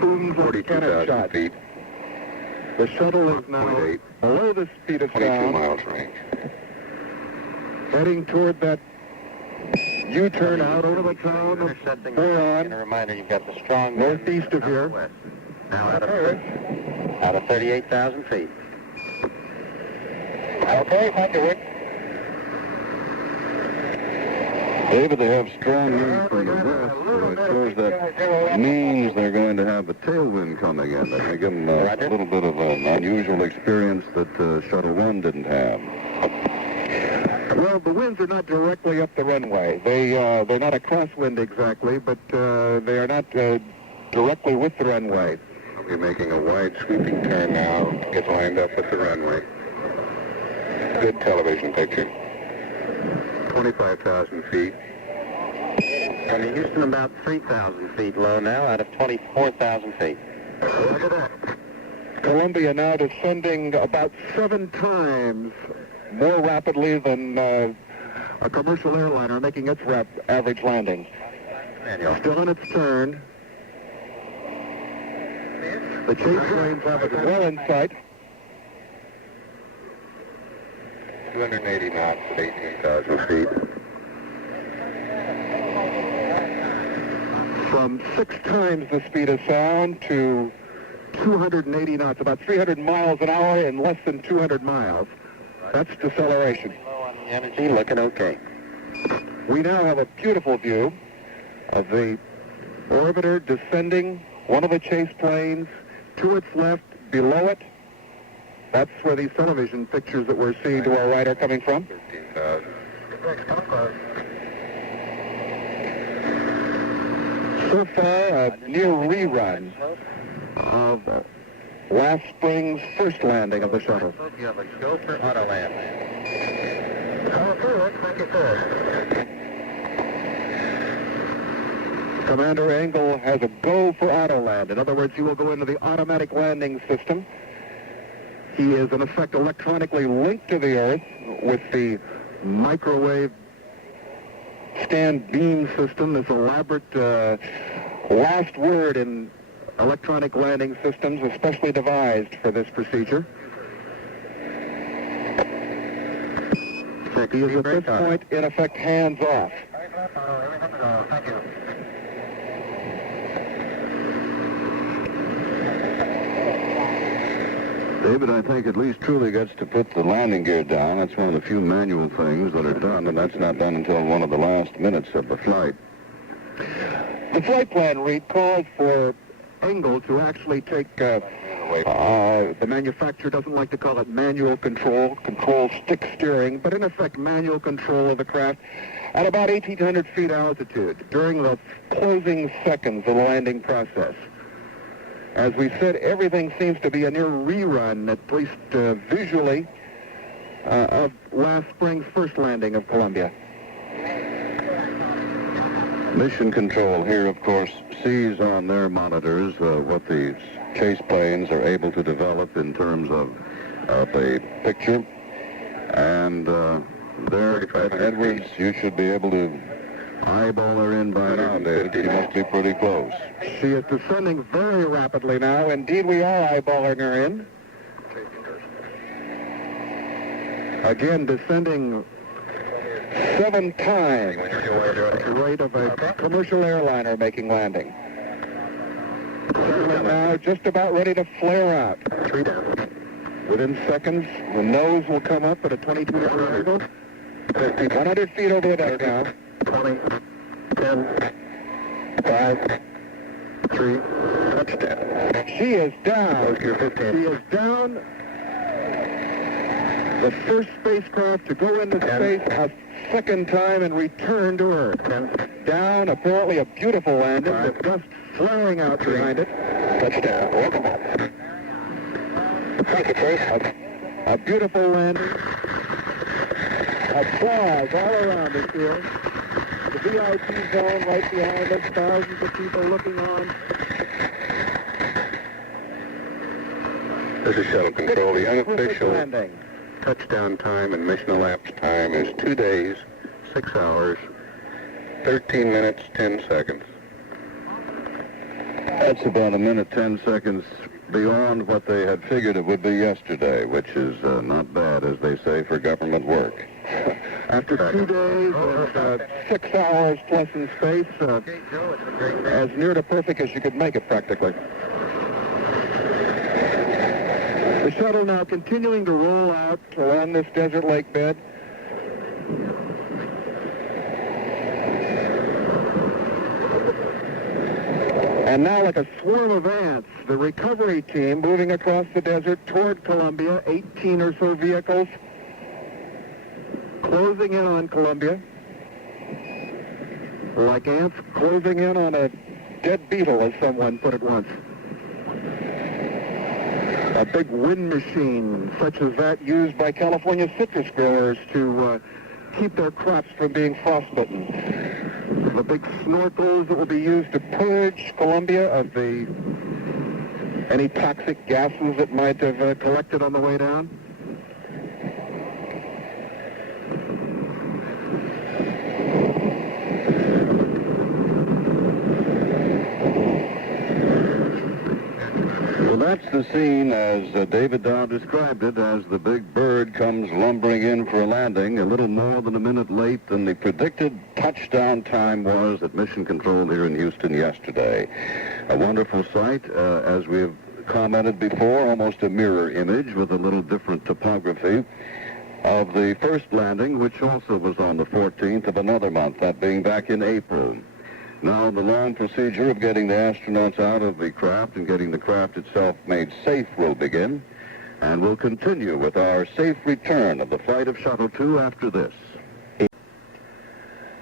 booms like cannon 42,000 shots. feet. The shuttle is now 0.8. below the speed of 22 sound, miles range. heading toward that U-turn out over the town of Intercepting. Boron, And a reminder, you've got the strong northeast of here. west. Now out of 38,000 feet. Okay, thank you, Rick. David, they have strong winds from the west, so I suppose that means they're going to have a tailwind coming in. That may give them a little bit of an unusual experience that Shuttle 1 didn't have. Well, the winds are not directly up the runway. They're not a crosswind exactly, but they are not directly with the runway. I'll be making a wide sweeping turn now to get lined up with the runway. Good television picture. 25,000 feet. From Houston, about 3,000 feet low now, out of 24,000 feet. Look at that. Columbia now descending about 7 times more rapidly than a commercial airliner making its average landing. Still on its turn. The chase planes have it well in sight. 280 knots at 18,000 feet. From 6 times the speed of sound to 280 knots, about 300 miles an hour in less than 200 miles. That's deceleration. Low on the energy, looking okay. We now have a beautiful view of the orbiter descending, one of the chase planes to its left, below it. That's where these television pictures that we're seeing to our right are coming from. 13,000. So far, a near rerun of last spring's first landing of the shuttle. You have a go for auto land. Commander Engel has a go for auto land. In other words, he will go into the automatic landing system. He is, in effect, electronically linked to the Earth with the microwave stand beam system, this elaborate last word in electronic landing systems, especially devised for this procedure. He is at this point, in effect, hands off. Thank you. David, I think at least truly gets to put the landing gear down. That's one of the few manual things that are done, and that's not done until one of the last minutes of the flight. The flight plan, Reed, calls for Engel to actually take, the manufacturer doesn't like to call it manual control stick steering, but in effect manual control of the craft at about 1,800 feet altitude during the closing seconds of the landing process. As we said, everything seems to be a near rerun, at least visually, of last spring's first landing of Columbia. Mission Control here, of course, sees on their monitors what the chase planes are able to develop in terms of a picture. And there at Edwards, you should be able to eyeball her in by now, David. She must be pretty close. She is descending very rapidly now. Indeed, we are eyeballing her in. Again, descending 7 times at the rate of a commercial airliner making landing. Now just about ready to flare out. Within seconds, the nose will come up at a 22-degree angle. 100 feet over the deck now. 20, 10, 5, 3, touchdown. She is down. She is down. The first spacecraft to go into space a second time and return to Earth. Down, apparently a beautiful landing with dust flaring out behind it. Touchdown. Welcome back. Thank you, Chase. A beautiful landing. Applause all around us here. The VIP zone right behind us, thousands of people looking on. This is Shuttle Control. The unofficial landing. touchdown time and mission elapsed time is 2 days, 6 hours, 13 minutes, 10 seconds. That's about a minute, 10 seconds beyond what they had figured it would be yesterday, which is not bad, as they say, for government work. After 2 days and 6 hours plus in space, as near to perfect as you could make it, practically. The shuttle now continuing to roll out along this desert lake bed. And now, like a swarm of ants, the recovery team moving across the desert toward Columbia, 18 or so vehicles, closing in on Columbia, like ants closing in on a dead beetle, as someone put it once. A big wind machine, such as that used by California citrus growers to keep their crops from being frostbitten. The big snorkels that will be used to purge Columbia of any toxic gases that might have collected on the way down. Well, that's the scene as David Dow described it, as the big bird comes lumbering in for a landing a little more than a minute late than the predicted touchdown time was at Mission Control here in Houston yesterday. A wonderful sight, as we've commented before, almost a mirror image with a little different topography of the first landing, which also was on the 14th of another month, that being back in April. Now, the long procedure of getting the astronauts out of the craft and getting the craft itself made safe will begin, and we'll continue with our safe return of the flight of Shuttle 2 after this.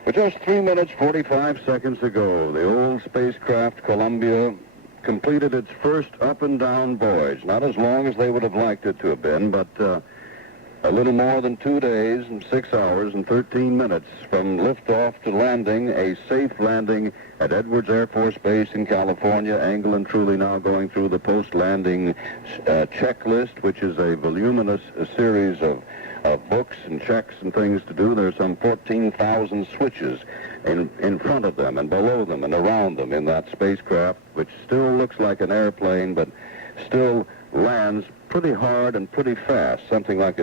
But just 3 minutes, 45 seconds ago, the old spacecraft Columbia completed its first up and down voyage. Not as long as they would have liked it to have been, but a little more than 2 days and 6 hours and 13 minutes from liftoff to landing, a safe landing at Edwards Air Force Base in California. Angle and Truly now going through the post-landing checklist, which is a voluminous series of books and checks and things to do. There's some 14,000 switches in front of them and below them and around them in that spacecraft, which still looks like an airplane, but still lands pretty hard and pretty fast. Something like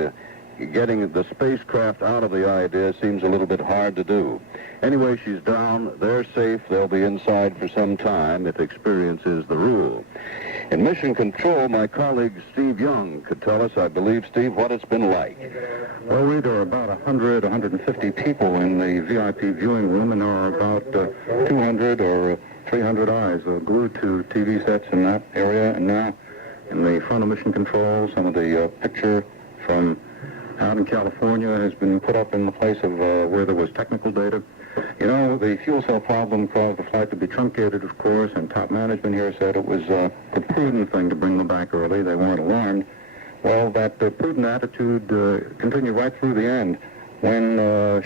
getting the spacecraft out of the idea seems a little bit hard to do. Anyway, she's down. They're safe. They'll be inside for some time if experience is the rule. In Mission Control, my colleague Steve Young could tell us, I believe, Steve, what it's been like. Well, Reed, there are about 150 people in the VIP viewing room, and there are about 200 or 300 eyes glued to TV sets in that area. And now, in the front of Mission Control, some of the picture from out in California has been put up in the place of where there was technical data. You know, the fuel cell problem caused the flight to be truncated, of course, and top management here said it was the prudent thing to bring them back early. They weren't alarmed. Well, that prudent attitude continued right through the end. When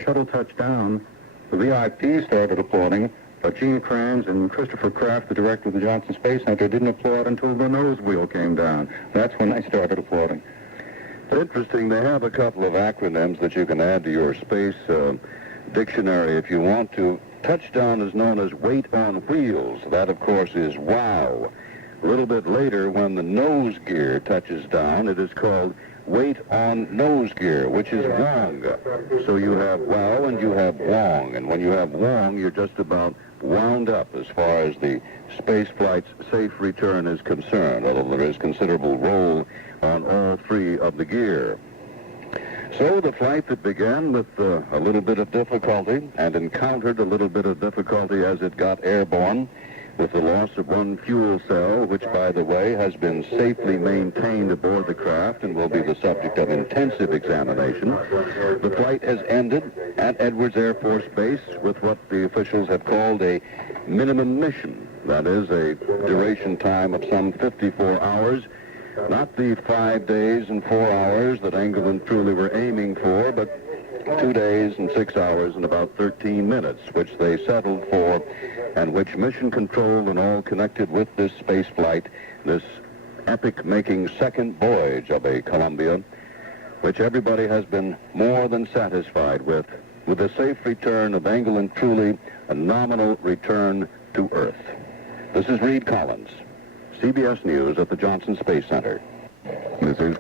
Shuttle touched down, the VIP started applauding, but Gene Kranz and Christopher Kraft, the director of the Johnson Space Center, didn't applaud until the nose wheel came down. That's when they started applauding. Interesting, they have a couple of acronyms that you can add to your space dictionary if you want to. Touchdown is known as weight on wheels. That, of course, is wow. A little bit later, when the nose gear touches down, it is called weight on nose gear, which is wong. So you have wow and you have wong. And when you have wong, you're just about wound up as far as the space flight's safe return is concerned, although there is considerable roll on all three of the gear. So the flight that began with a little bit of difficulty and encountered a little bit of difficulty as it got airborne with the loss of one fuel cell, which, by the way, has been safely maintained aboard the craft and will be the subject of intensive examination. The flight has ended at Edwards Air Force Base with what the officials have called a minimum mission. That is a duration time of some 54 hours. Not the 5 days and 4 hours that Angle and Truly were aiming for, but 2 days and 6 hours and about 13 minutes, which they settled for, and which Mission Control and all connected with this space flight, this epic-making second voyage of a Columbia, which everybody has been more than satisfied with a safe return of Angle and Truly, a nominal return to Earth. This is Reed Collins, CBS News at the Johnson Space Center. This is